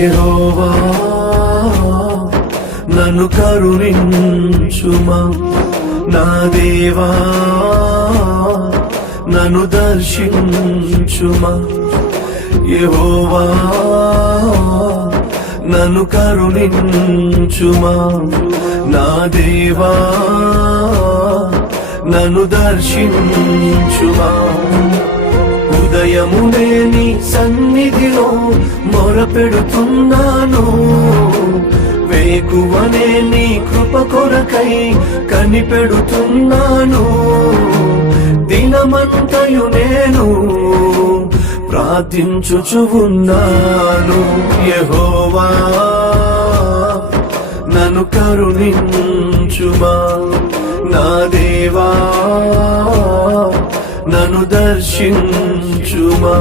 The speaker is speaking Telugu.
యెహోవా నన్ను కరుణించుమా, నా దేవా నన్ను దర్శించుమా. యెహోవా నన్ను కరుణించుమా, నా దేవా నన్ను దర్శించుమా. ఉదయమునే నీ సన్నిధిలో మొరపెడుతున్నాను, వేకువనే నీ కృప కొరకై కనిపెడుతున్నాను. దినమంతయు నేను ప్రార్థించుచు ఉన్నాను. యెహోవా నన్ను కరుణించుమా, నా దేవా నన్ను దర్శించుమా.